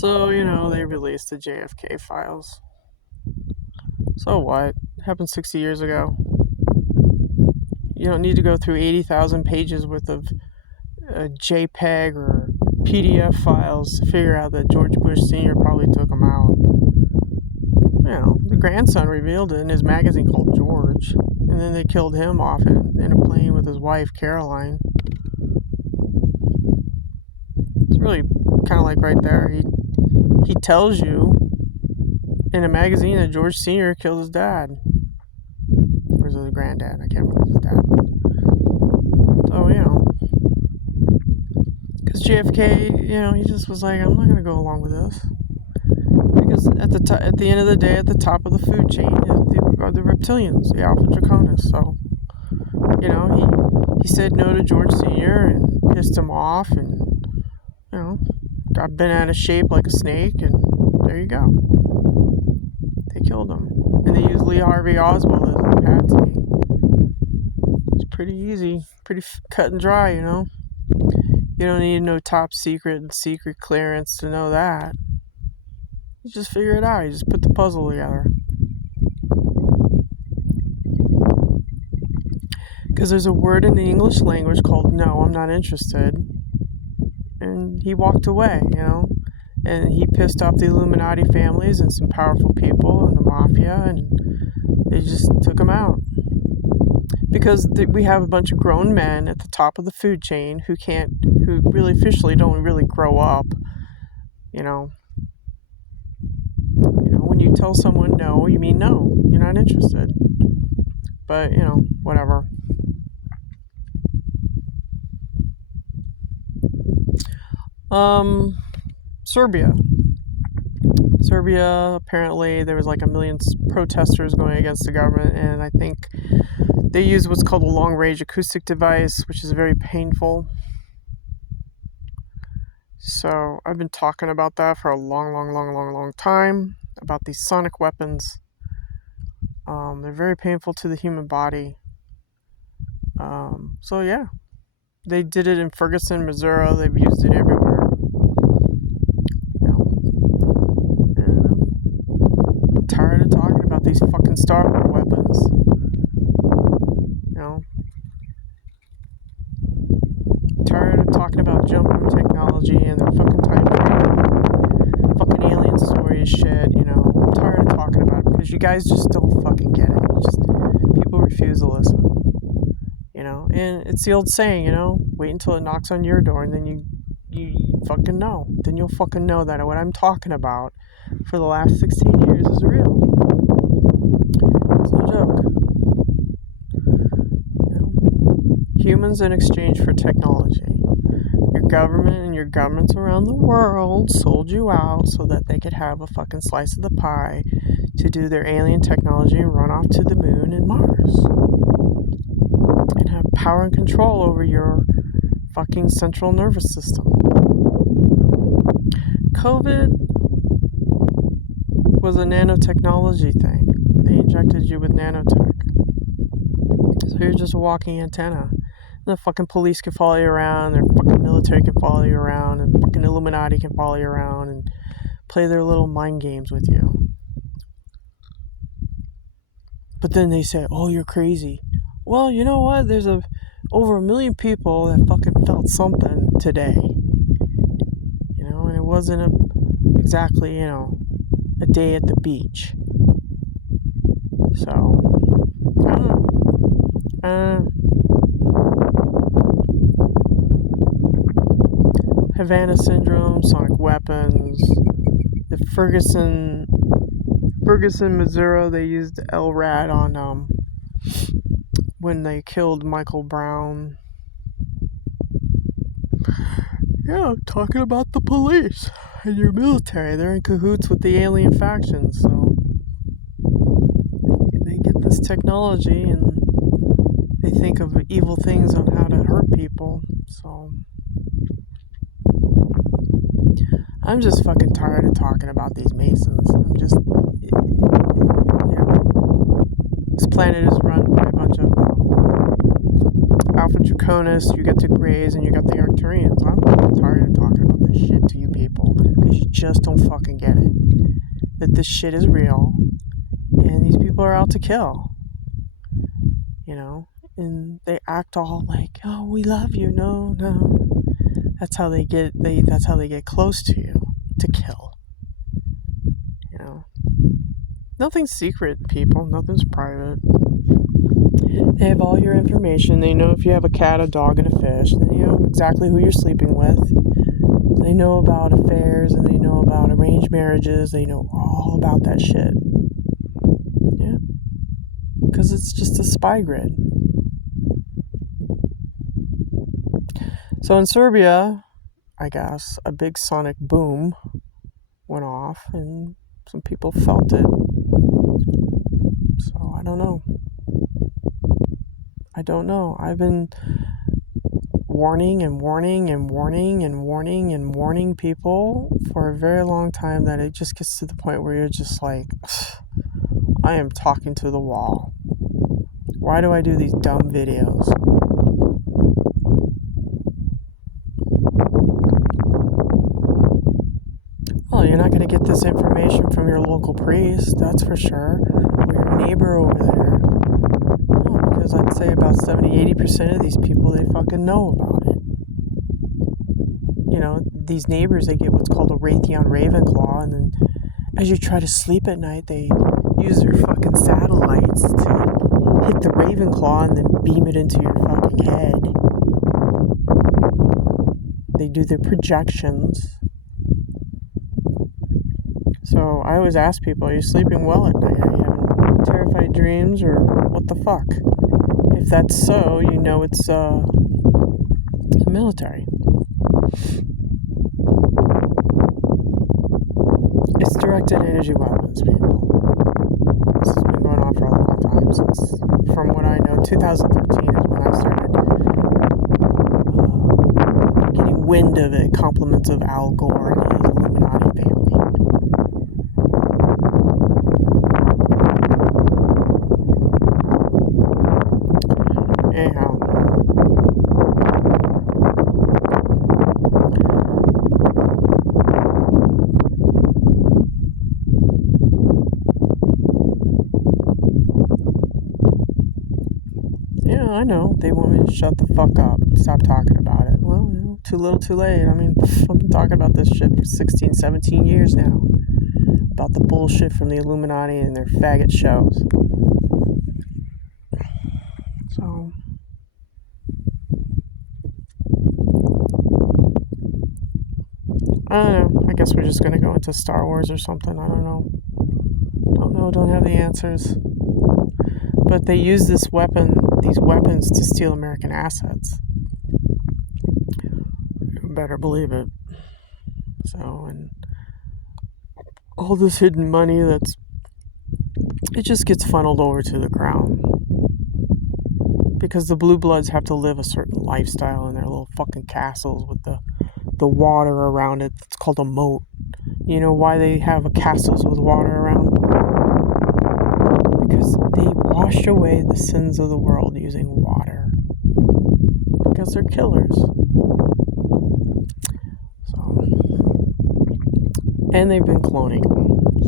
So, they released the JFK files. So what? It happened 60 years ago. You don't need to go through 80,000 pages worth of JPEG or PDF files to figure out that George Bush Sr. probably took them out. The grandson revealed it in his magazine called George. And then they killed him off in a plane with his wife, Caroline. It's really kind of like right there. He tells you in a magazine that George Sr. killed his dad. Or was it his granddad? I can't remember his dad. So, because JFK, he just was like, I'm not going to go along with this. Because at the end of the day, at the top of the food chain are the reptilians, the Alpha Draconis. So, he said no to George Sr. and pissed him off and, got bent out of shape like a snake, and there you go. They killed him. And they used Lee Harvey Oswald as a patsy. It's pretty easy, pretty cut and dry, You don't need no top secret and secret clearance to know that. You just figure it out. You just put the puzzle together. Because there's a word in the English language called no, I'm not interested. And he walked away, And he pissed off the Illuminati families and some powerful people and the mafia, and they just took him out. Because we have a bunch of grown men at the top of the food chain who really officially don't really grow up, When you tell someone no, you mean no. You're not interested. But, whatever. Serbia, apparently there was like a million protesters going against the government, and I think they use what's called a long-range acoustic device, which is very painful. So I've been talking about that for a long time, about these sonic weapons. They're very painful to the human body. So yeah, they did it in Ferguson, Missouri. They've used it everywhere. And I'm tired of talking about these fucking Star Wars weapons. Tired of talking about jump room technology and their fucking time travel, fucking alien stories shit. I'm tired of talking about it because you guys just don't fucking get it. People refuse to listen. And it's the old saying, wait until it knocks on your door, and then you fucking know. Then you'll fucking know that what I'm talking about for the last 16 years is real. It's no joke. Humans in exchange for technology. Your government and your governments around the world sold you out so that they could have a fucking slice of the pie to do their alien technology and run off to the moon and Mars. And have power and control over your fucking central nervous system. COVID was a nanotechnology thing. They injected you with nanotech. So you're just a walking antenna. The fucking police can follow you around, their fucking military can follow you around, and fucking Illuminati can follow you around and play their little mind games with you. But then they say, oh, you're crazy. Well, you know what? There's over 1 million people that fucking felt something today. And it wasn't exactly, a day at the beach. So, I don't know. Havana syndrome, sonic weapons, the Ferguson, Missouri, they used lrad on when they killed Michael Brown. Yeah, I'm talking about the police and your military. They're in cahoots with the alien factions, so they get this technology and they think of evil things on how to hurt people. So I'm just fucking tired of talking about these Masons. This planet is run by a bunch of Alpha Draconis, you get to Greys, and you got the Arcturians. I'm tired of talking about this shit to you people because you just don't fucking get it. That this shit is real, and these people are out to kill. And they act all like, "Oh, we love you." No. That's how they get. That's how they get close to you, to kill. Nothing's secret, people. Nothing's private. They have all your information. They know if you have a cat, a dog, and a fish. They know exactly who you're sleeping with. They know about affairs, and they know about arranged marriages. They know all about that shit. Yeah. Because it's just a spy grid. So in Serbia, I guess, a big sonic boom went off, and some people felt it. So I don't know. I've been warning people for a very long time that it just gets to the point where you're just like, I am talking to the wall. Why do I do these dumb videos? Well, you're not going to get this information from your local priest, that's for sure, or your neighbor over there. No, because I'd say about 70-80% of these people, they fucking know about it. These neighbors, they get what's called a Raytheon Ravenclaw, and then as you try to sleep at night, they use their fucking satellites to hit the Ravenclaw and then beam it into your fucking head. They do their projections. So I always ask people, are you sleeping well at night? Are you having terrified dreams, or what the fuck? If that's so, it's the military. It's directed energy weapons, people. This has been going on for a long time. Since, from what I know, 2013 is when I started getting wind of it, compliments of Al Gore and his Illuminati family. Anyhow. Yeah, I know. They want me to shut the fuck up. Stop talking about it. Well, too little, too late. I've been talking about this shit for 16, 17 years now. About the bullshit from the Illuminati and their faggot shows. So, I don't know. I guess we're just gonna go into Star Wars or something. I don't know. Don't have the answers. But they use these weapons to steal American assets. You better believe it. So, and all this hidden money it just gets funneled over to the crown. Because the blue bloods have to live a certain lifestyle in their little fucking castles with the water around it. It's called a moat. You know why they have castles with water around? Because they wash away the sins of the world using water. Because they're killers. So, and they've been cloning.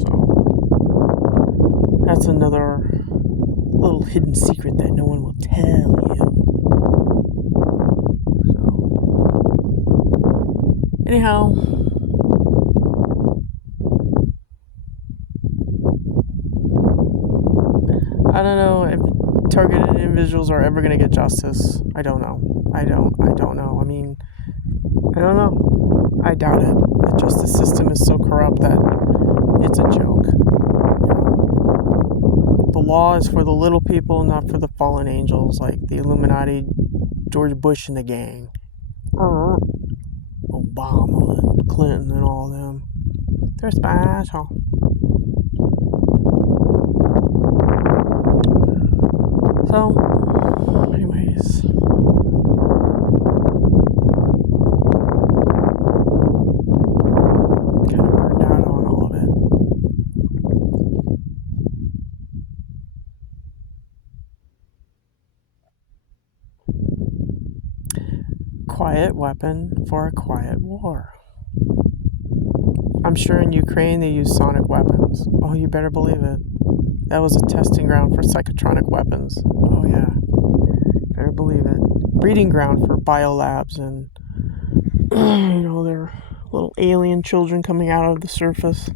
So, that's another little hidden secret that no one will tell you. So, anyhow, I don't know if targeted individuals are ever going to get justice. I don't know. I don't know. I don't know. I doubt it. The justice system is so corrupt that it's a joke. The law is for the little people, not for the fallen angels like the Illuminati, George Bush and the gang. Obama and Clinton and all them. They're special. So, anyways. Kind of burned out on all of it. quiet weapon for a quiet war. I'm sure in Ukraine they use sonic weapons. Oh, you better believe it. That was a testing ground for psychotronic weapons. Oh, yeah. Better believe it. Breeding ground for biolabs and, their little alien children coming out of the surface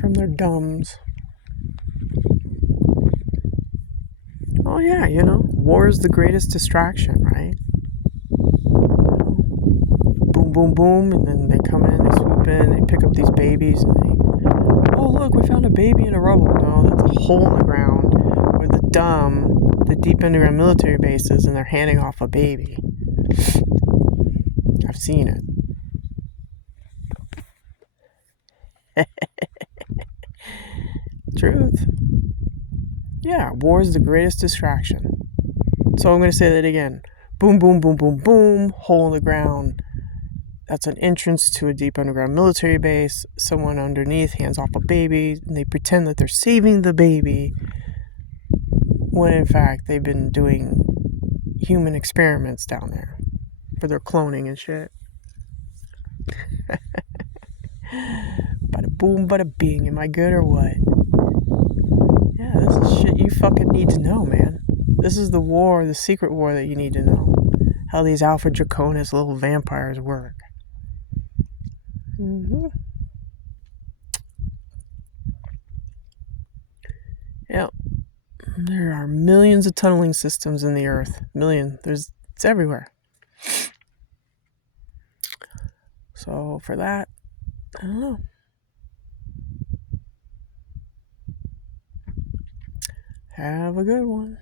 from their gums. Oh, yeah, war is the greatest distraction, right? Boom, boom, boom, and then they come in, they swoop in, they pick up these babies, and oh, look, we found a baby in a rubble. No, that's a hole in the ground where the deep underground military base is, and they're handing off a baby. I've seen it. Truth. Yeah, war is the greatest distraction. So I'm going to say that again. Boom, boom, boom, boom, boom, hole in the ground. That's an entrance to a deep underground military base. Someone underneath hands off a baby, and they pretend that they're saving the baby, when in fact they've been doing human experiments down there for their cloning and shit. Bada boom, bada bing. Am I good or what? Yeah, this is shit you fucking need to know, man. This is the war, the secret war that you need to know. How these Alpha Draconis little vampires work. Mm-hmm. Yep. There are millions of tunneling systems in the earth. It's everywhere. So for that, I don't know. Have a good one.